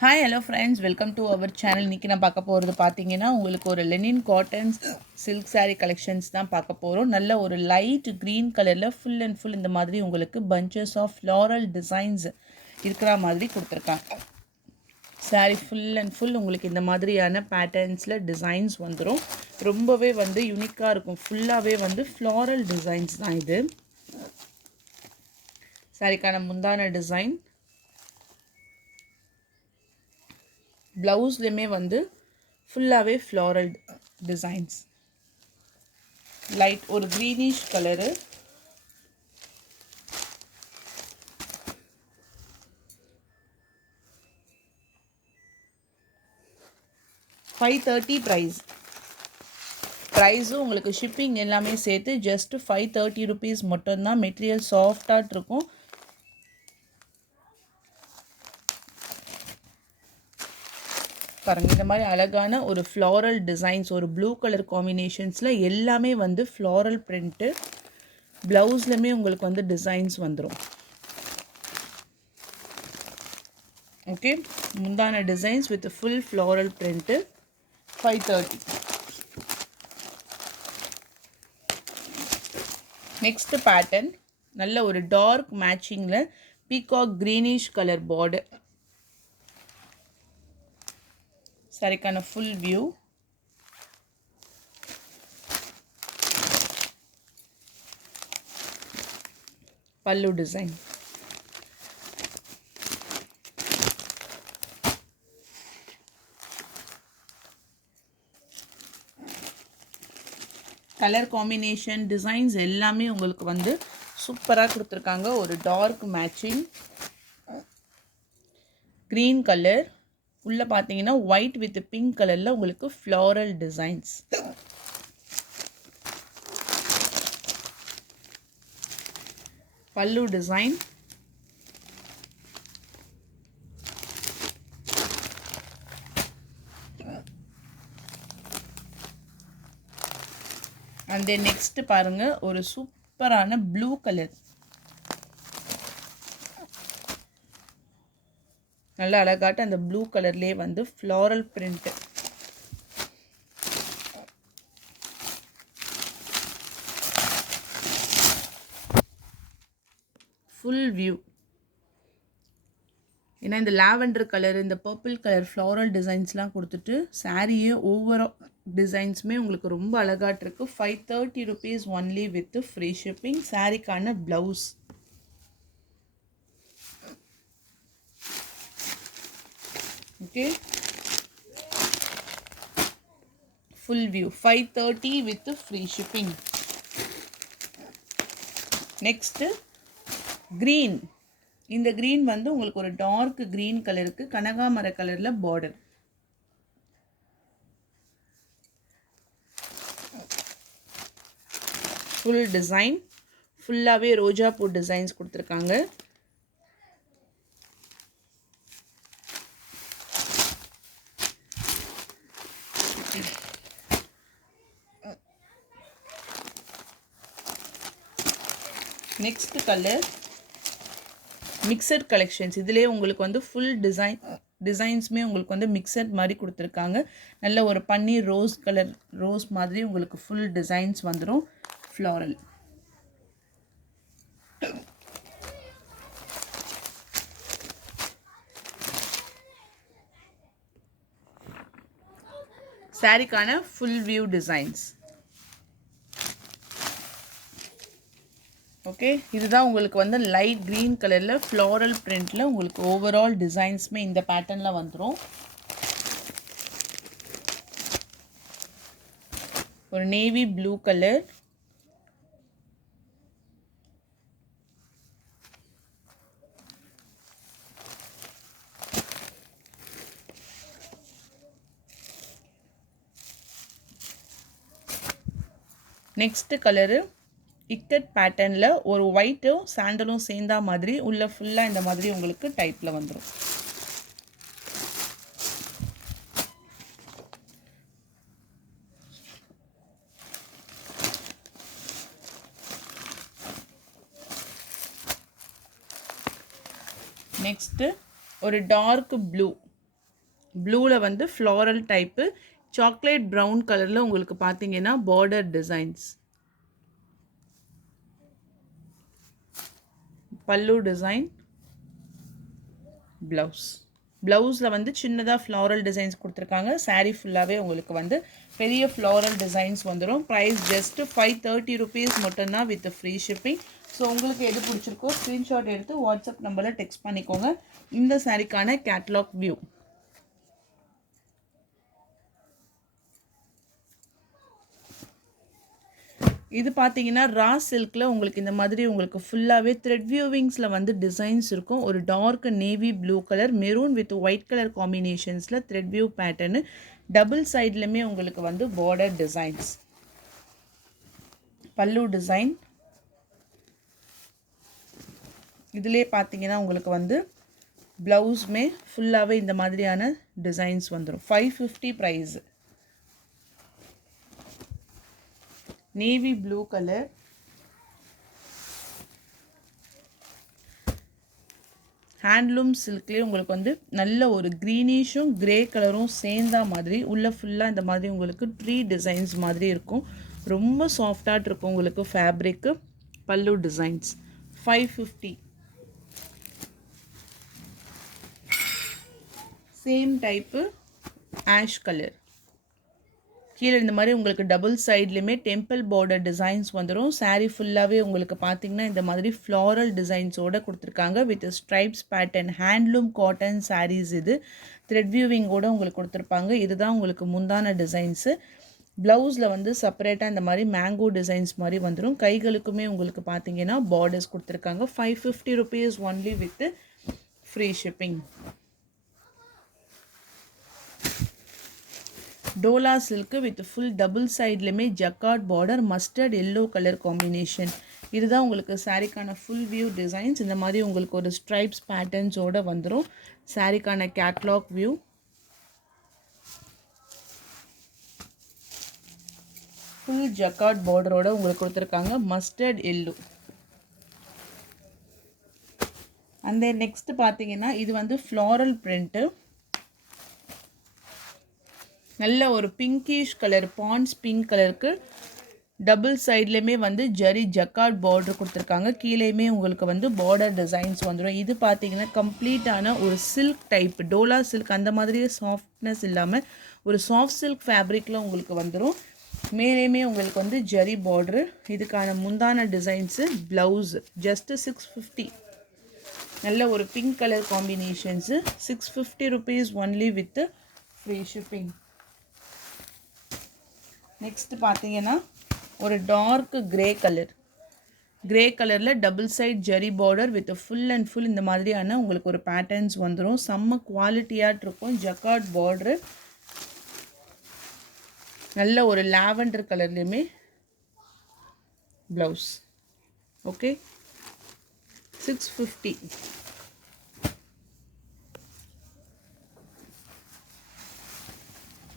Hi hello friends, welcome to our channel. இன்றைக்கி நான் பார்க்க போகிறது பார்த்தீங்கன்னா, உங்களுக்கு ஒரு linen cottons silk saree collections தான் பார்க்க போகிறோம். நல்ல ஒரு லைட் க்ரீன் கலரில் ஃபுல் அண்ட் ஃபுல் இந்த மாதிரி உங்களுக்கு பஞ்சஸ் ஆஃப் ஃப்ளாரல் டிசைன்ஸ் இருக்கிற மாதிரி கொடுத்துருக்காங்க. saree ஃபுல் அண்ட் ஃபுல் உங்களுக்கு இந்த மாதிரியான பேட்டர்ன்ஸில் டிசைன்ஸ் வந்துடும். ரொம்பவே வந்து யூனிக்காக இருக்கும். ஃபுல்லாகவே வந்து ஃப்ளாரல் டிசைன்ஸ் தான் இது. சாரிக்கான முந்தான டிசைன், ப்ளவுஸ்லையுமே வந்து ஃபுல்லாகவே ஃப்ளாரல் டிசைன்ஸ். லைட் ஒரு க்ரீனிஷ் கலரு, $530 ப்ரைஸும் உங்களுக்கு ஷிப்பிங் எல்லாமே சேர்த்து ஜஸ்ட் $530 மட்டும்தான். மெட்டீரியல் சாஃப்டாக இருக்கும். பாருங்கள், இந்த மாதிரி அழகான ஒரு ஃப்ளாரல் டிசைன்ஸ், ஒரு ப்ளூ கலர் காம்பினேஷன்ஸில் எல்லாமே வந்து ஃப்ளாரல் பிரிண்ட்டு. ப்ளவுஸ்லையுமே உங்களுக்கு வந்து டிசைன்ஸ் வந்துடும். ஓகே, முந்தான designs with full floral print. 530. Next pattern நல்ல ஒரு டார்க் மேட்சிங்கில் பீகாக் க்ரீனிஷ் கலர் பார்டர். சாரிக்கான ஃபுல் வியூ. பல்லு டிசைன். கலர் காம்பினேஷன் டிசைன்ஸ் எல்லாமே உங்களுக்கு வந்து சூப்பராக கொடுத்துருக்காங்க. ஒரு டார்க் மேட்சிங் க்ரீன் கலர், உள்ளே பார்த்தீங்கன்னா ஒயிட் வித் பிங்க் கலரில் உங்களுக்கு ஃப்ளாரல் டிசைன்ஸ். பல்லு டிசைன். அண்ட் தென் நெக்ஸ்ட் பாருங்க, ஒரு சூப்பரான ப்ளூ கலர். நல்லா அழகாட்ட அந்த ப்ளூ கலர்லேயே வந்து ஃப்ளாரல் பிரிண்ட். Full view. ஏன்னா இந்த லாவெண்டர் கலர், இந்த பர்பிள் கலர் ஃப்ளாரல் டிசைன்ஸ்லாம் கொடுத்துட்டு சாரியே ஓவரால் டிசைன்ஸுமே உங்களுக்கு ரொம்ப அழகாட்டிருக்கு. $530 ஒன்லி வித் ஃப்ரீ ஷிப்பிங். சாரிக்கான blouse. Okay, full view 530 with free shipping. Next green. இந்த க்ரீன் வந்து உங்களுக்கு ஒரு டார்க் க்ரீன் கலருக்கு கனகாமர கலரில் பார்டர். ஃபுல் டிசைன், ஃபுல்லாகவே ரோஜா பூ டிசைன்ஸ் கொடுத்துருக்காங்க. Next colour mixed collections. இதிலே உங்களுக்கு வந்து ஃபுல் டிசைன்ஸுமே உங்களுக்கு வந்து மிக்சட் மாதிரி கொடுத்துருக்காங்க. நல்ல ஒரு பன்னீர் ரோஸ் கலர், ரோஸ் மாதிரி உங்களுக்கு ஃபுல் டிசைன்ஸ் வந்துடும். ஃப்ளாரல். சாரிக்கான ஃபுல் வியூ டிசைன்ஸ். ஓகே, இதுதான் உங்களுக்கு வந்து லைட் க்ரீன் கலரில் ஃப்ளாரல் பிரிண்டில் உங்களுக்கு ஓவரால் டிசைன்ஸுமே இந்த பேட்டர்னில் வந்துடும். ஒரு navy blue colour, next colour ikat பேட்டர்னில் ஒரு ஒயிட்டும் சாண்டலும் சேர்ந்தா மாதிரி உள்ள ஃபுல்லாக இந்த மாதிரி உங்களுக்கு டைப்பில் வந்துடும். நெக்ஸ்ட்டு ஒரு டார்க் ப்ளூ, ப்ளூவில் வந்து ஃப்ளாரல் டைப்பு, சாக்லேட் ப்ரௌன் கலரில் உங்களுக்கு பார்த்தீங்கன்னா பார்டர் டிசைன்ஸ். பல்லு டிசைன், ப்ளவுஸ். ப்ளவுஸில் வந்து சின்னதாக ஃப்ளாரல் டிசைன்ஸ் கொடுத்துருக்காங்க. சாரீ ஃபுல்லாகவே உங்களுக்கு வந்து பெரிய ஃப்ளாரல் டிசைன்ஸ் வந்துடும். ப்ரைஸ் ஜஸ்ட்டு 530 rupees மட்டும்தான் வித் ஃப்ரீ ஷிப்பிங். ஸோ உங்களுக்கு எது பிடிச்சிருக்கோ ஸ்க்ரீன்ஷாட் எடுத்து வாட்ஸ்அப் நம்பரில் டெக்ஸ்ட் பண்ணிக்கோங்க. இந்த சாரீக்கான கேட்லாக் வியூ. இது பார்த்தீங்கன்னா ரா சில்கில் உங்களுக்கு இந்த மாதிரி உங்களுக்கு ஃபுல்லாகவே த்ரெட் வியூவிங்ஸில் வந்து டிசைன்ஸ் இருக்கும். ஒரு dark navy blue colour, maroon with white colour காம்பினேஷன்ஸில் த்ரெட் வியூ பேட்டர்னு, டபுள் சைட்லையுமே உங்களுக்கு வந்து பார்டர் டிசைன்ஸ். பல்லு டிசைன். இதிலே பார்த்தீங்கன்னா உங்களுக்கு வந்து ப்ளவுஸுமே ஃபுல்லாகவே இந்த மாதிரியான டிசைன்ஸ் வந்துடும். 550 price. Navy blue colour, handloom சில்க்லேயே உங்களுக்கு வந்து நல்ல ஒரு க்ரீனிஷும் கிரே கலரும் சேர்ந்தா மாதிரி உள்ள ஃபுல்லாக இந்த மாதிரி உங்களுக்கு ட்ரீ டிசைன்ஸ் மாதிரி இருக்கும். ரொம்ப சாஃப்டாக இருக்கும் உங்களுக்கு ஃபேப்ரிக்கு. பல்லு designs 550. Same type ash colour. கீழே இந்த மாதிரி உங்களுக்கு டபுள் சைட்லேயுமே டெம்பிள் பார்டர் டிசைன்ஸ் வந்துடும். சாரீ ஃபுல்லாகவே உங்களுக்கு பார்த்தீங்கன்னா இந்த மாதிரி ஃப்ளாரல் டிசைன்ஸோடு கொடுத்துருக்காங்க with stripes pattern. Handloom cotton sarees இது. த்ரெட் வியூவிங்கோடு உங்களுக்கு கொடுத்துருப்பாங்க. இதுதான் உங்களுக்கு முந்தான டிசைன்ஸு. ப்ளவுஸில் வந்து செப்பரேட்டாக இந்த மாதிரி மேங்கோ டிசைன்ஸ் மாதிரி வந்துடும். கைகளுக்குமே உங்களுக்கு பார்த்தீங்கன்னா பார்டர்ஸ் கொடுத்துருக்காங்க. 550 rupees only with free shipping. Dola silk with full double சைட்லையுமே jacquard border, mustard yellow colour combination. இதுதான் உங்களுக்கு சாரீக்கான ஃபுல் வியூ டிசைன்ஸ். இந்த மாதிரி உங்களுக்கு ஒரு ஸ்ட்ரைப்ஸ் பேட்டர்ன்ஸோடு வந்துடும். சாரீக்கான கேட்லாக் வியூ. ஃபுல் ஜக்கார்ட் பார்டரோட உங்களுக்கு கொடுத்துருக்காங்க. Mustard yellow. அந்த நெக்ஸ்ட் பார்த்தீங்கன்னா இது வந்து ஃப்ளாரல் பிரிண்ட்டு. நல்ல ஒரு பிங்கிஷ் கலர், பான்ஸ் பிங்க் கலருக்கு டபுள் சைட்லேயுமே வந்து ஜரி ஜக்கார்ட் பார்டர் கொடுத்துருக்காங்க. கீழேயுமே உங்களுக்கு வந்து பார்டர் டிசைன்ஸ் வந்துடும். இது பார்த்தீங்கன்னா கம்ப்ளீட்டான ஒரு சில்க் டைப், டோலா சில்க் அந்த மாதிரியே சாஃப்ட்னஸ் இல்லாமல் ஒரு சாஃப்ட் சில்க் ஃபேப்ரிக்கில் உங்களுக்கு வந்துடும். மேலேயுமே உங்களுக்கு வந்து ஜரி பார்டரு. இதுக்கான முந்தான டிசைன்ஸு. Blouse just 650. நல்ல ஒரு pink colour combinations. 650 rupees only with free shipping. Next பார்த்தீங்கன்னா ஒரு டார்க் கிரே கலர். கிரே கலரில் double side zari border with full and full இந்த மாதிரியான உங்களுக்கு ஒரு பேட்டர்ன்ஸ் வந்துடும். செம்ம குவாலிட்டியாக இருக்கும். Jacquard border. நல்ல ஒரு லாவெண்டர் கலர்லேயுமே ப்ளவுஸ். ஓகே, 650.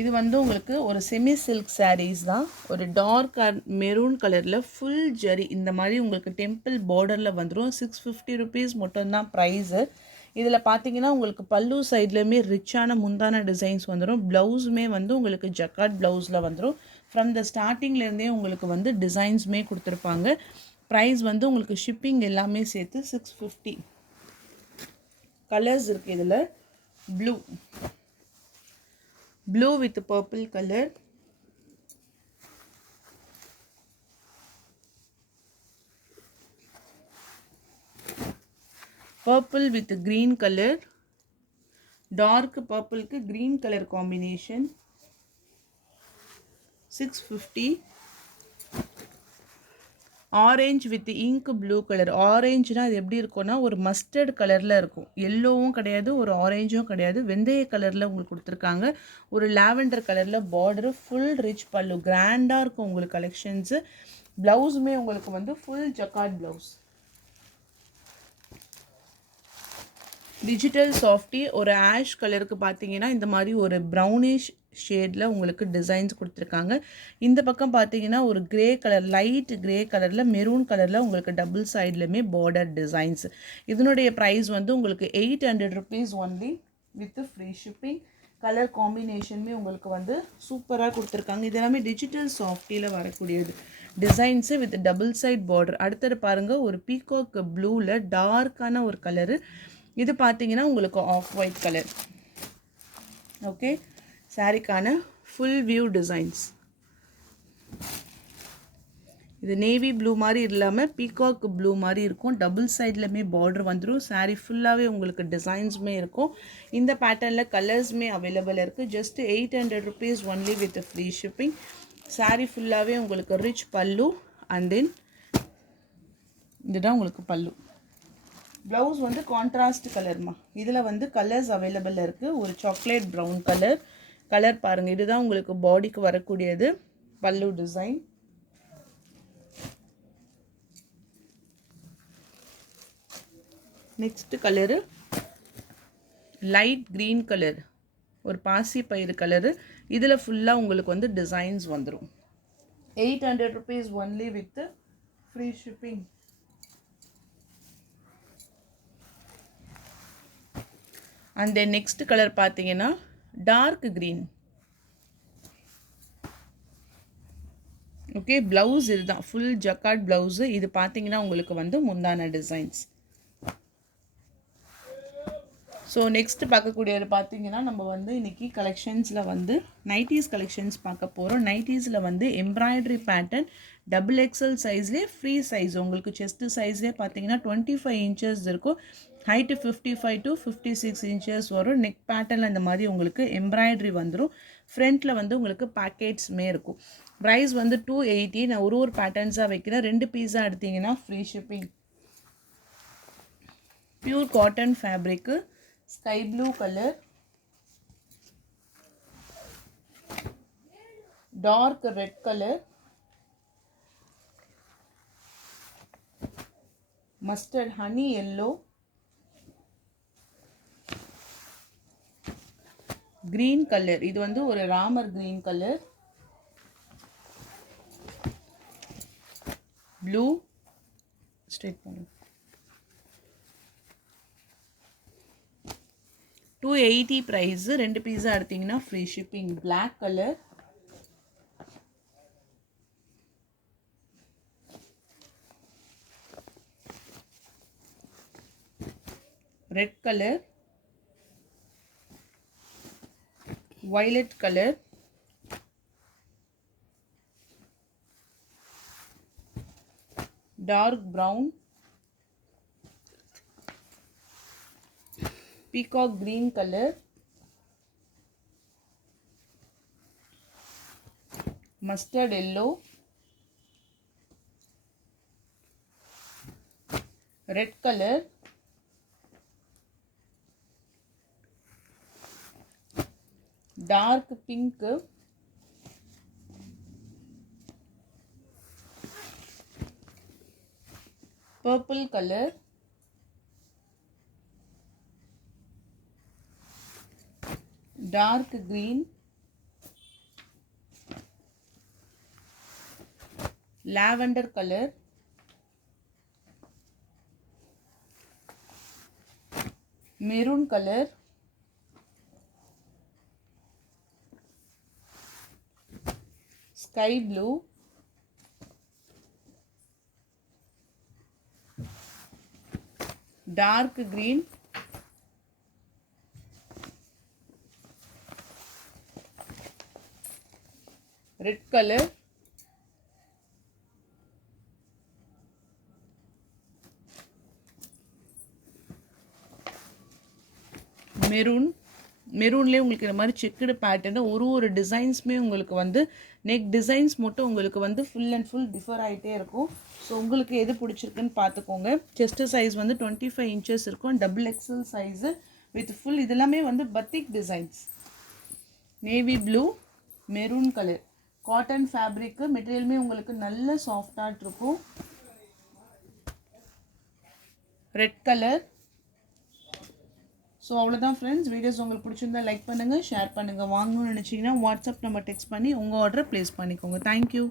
இது வந்து உங்களுக்கு ஒரு செமி சில்க் சாரீஸ் தான். ஒரு டார்க் மெரூன் கலரில் ஃபுல் ஜரி இந்த மாதிரி உங்களுக்கு டெம்பிள் பார்டரில் வந்துடும். 650 rupees மட்டும்தான் ப்ரைஸு. இதில் பார்த்தீங்கன்னா உங்களுக்கு பல்லு சைட்லேயுமே ரிச்சான முந்தான டிசைன்ஸ் வந்துடும். ப்ளவுஸுமே வந்து உங்களுக்கு ஜக்கார்ட் ப்ளவுஸில் வந்துடும். ஃப்ரம் த ஸ்டார்டிங்லேருந்தே உங்களுக்கு வந்து டிசைன்ஸுமே கொடுத்துருப்பாங்க. ப்ரைஸ் வந்து உங்களுக்கு ஷிப்பிங் எல்லாமே சேர்த்து 650. கலர்ஸ் இருக்குது இதில். Blue with purple colour, purple with green colour, dark பர்பிளுக்கு green colour combination. 650. Orange with ink blue colour. ஆரேஞ்சுனா அது எப்படி இருக்கும்னா ஒரு மஸ்டர்ட் கலரில் இருக்கும். எல்லோவும் கிடையாது, ஒரு ஆரேஞ்சும் கிடையாது, வெந்தய கலரில் உங்களுக்கு கொடுத்துருக்காங்க. ஒரு லாவெண்டர் கலரில் பார்டரு. ஃபுல் ரிச் பல்லு, கிராண்டாக இருக்கும் உங்களுக்கு கலெக்ஷன்ஸு. ப்ளவுஸுமே உங்களுக்கு வந்து full jacquard blouse. Digital softy. ஒரு ஆஷ் கலருக்கு பார்த்தீங்கன்னா இந்த மாதிரி ஒரு ப்ரௌனிஷ் ஷேடில் உங்களுக்கு டிசைன்ஸ் கொடுத்துருக்காங்க. இந்த பக்கம் பார்த்தீங்கன்னா ஒரு கிரே கலர், லைட் கிரே கலரில் மெரூன் கலரில் உங்களுக்கு டபுள் சைட்லையுமே பார்டர் டிசைன்ஸ். இதனுடைய ப்ரைஸ் வந்து உங்களுக்கு 800 rupees only with free shipping. Colour காம்பினேஷனுமே உங்களுக்கு வந்து சூப்பராக கொடுத்துருக்காங்க. இது எல்லாமே டிஜிட்டல் சாஃப்டியில் வரக்கூடியது designs with double side border. அடுத்தது பாருங்கள், ஒரு பீகாக் ப்ளூவில் டார்க்கான ஒரு கலரு. இது பார்த்தீங்கன்னா உங்களுக்கு ஆஃப் ஒயிட் கலர். ஓகே, சாரிக்கான ஃபுல் வியூ டிசைன்ஸ். இது நேவி ப்ளூ மாதிரி இல்லாமல் பீகாக் ப்ளூ மாதிரி இருக்கும். டபுள் சைட்லையுமே பார்டர் வந்துடும். சாரீ ஃபுல்லாகவே உங்களுக்கு டிசைன்ஸுமே இருக்கும். இந்த பேட்டர்னில் கலர்ஸுமே அவைலபிள் இருக்குது. Just 800 rupees only with free shipping. Sari ஃபுல்லாகவே உங்களுக்கு ரிச் பல்லு அண்ட் தென் இதுதான் உங்களுக்கு பல்லு. ப்ளவுஸ் வந்து கான்ட்ராஸ்ட் கலர்மா. இதில் வந்து கலர்ஸ் அவைலபிள் இருக்குது. ஒரு சாக்லேட் ப்ரௌன் கலர் பாருங்கள். இதுதான் உங்களுக்கு பாடிக்கு வரக்கூடியது பல்லு design. Next colour light green colour, ஒரு பாசி பயிறு கலரு. இதில் ஃபுல்லாக உங்களுக்கு வந்து டிசைன்ஸ் வந்துடும். 800 rupees only with free shipping. And then next colour பார்த்தீங்கன்னா டார்க் க்ரீன். ஓகே, ப்ளவுஸ் இதுதான் ஃபுல் ஜக்கார்ட் ப்ளவுஸு. இது பார்த்தீங்கன்னா உங்களுக்கு வந்து முந்தான டிசைன்ஸ். ஸோ நெக்ஸ்ட் பார்க்கக்கூடியது பார்த்தீங்கன்னா நம்ம வந்து இன்றைக்கி கலெக்ஷன்ஸில் வந்து நைட்டிஸ் கலெக்ஷன்ஸ் பார்க்க போகிறோம். நைட்டிஸில் வந்து எம்ப்ராய்டரி பேட்டர்ன் டபுள் எக்ஸல் சைஸ்லேயே ஃப்ரீ சைஸ். உங்களுக்கு செஸ்ட்டு சைஸ்லேயே பார்த்தீங்கன்னா 25 inches இருக்கும். ஹைட்டு 55 to 56 inches வரும். நெக் பேட்டர்னில் இந்த மாதிரி உங்களுக்கு எம்ப்ராய்டரி வந்துடும். ஃப்ரண்ட்டில் வந்து உங்களுக்கு பேக்கெட்ஸுமே இருக்கும். ப்ரைஸ் வந்து 280. நான் ஒரு பேட்டர்ன்ஸாக வைக்கிறேன். 2 பீஸாக எடுத்திங்கன்னா free shipping. Pure cotton fabric, sky blue colour, dark red colour, mustard honey yellow, green colour. இது வந்து ஒரு Ramar green colour, blue straight பண்ணுங்க. 280 ப்ரைஸு. 2 பீஸா எடுத்திங்கன்னா free shipping. Black colour, red colour, violet color, dark brown, peacock green color, mustard yellow, red color, dark pink, purple color, dark green, lavender color, maroon color, sky blue, dark green, red color, மெரூன்லேயே உங்களுக்கு இந்த மாதிரி checked pattern ஒரு டிசைன்ஸுமே உங்களுக்கு வந்து neck designs மட்டும் உங்களுக்கு வந்து full and full differ ஆகிட்டே இருக்கும். ஸோ உங்களுக்கு எது பிடிச்சிருக்குன்னு பார்த்துக்கோங்க. செஸ்ட்டு சைஸ் வந்து 25 inches இருக்கும். Double XL size with full. இதெல்லாமே வந்து batik designs. Navy blue, maroon colour, cotton fabric. மெட்டீரியலுமே உங்களுக்கு நல்ல சாஃப்டாக இருக்கும். Red colour. ஸோ அவ்வளோதான் ஃப்ரெண்ட்ஸ். வீடியோஸ் உங்களுக்கு பிடிச்சிருந்தா லைக் பண்ணுங்கள், ஷேர் பண்ணுங்கள். வாங்கணும்னு நினச்சிங்கன்னா வாட்ஸ்அப் நம்பர் டெக்ஸ்ட் பண்ணி உங்கள் ஆர்டரை ப்ளேஸ் பண்ணிக்கோங்க. தேங்க்யூ.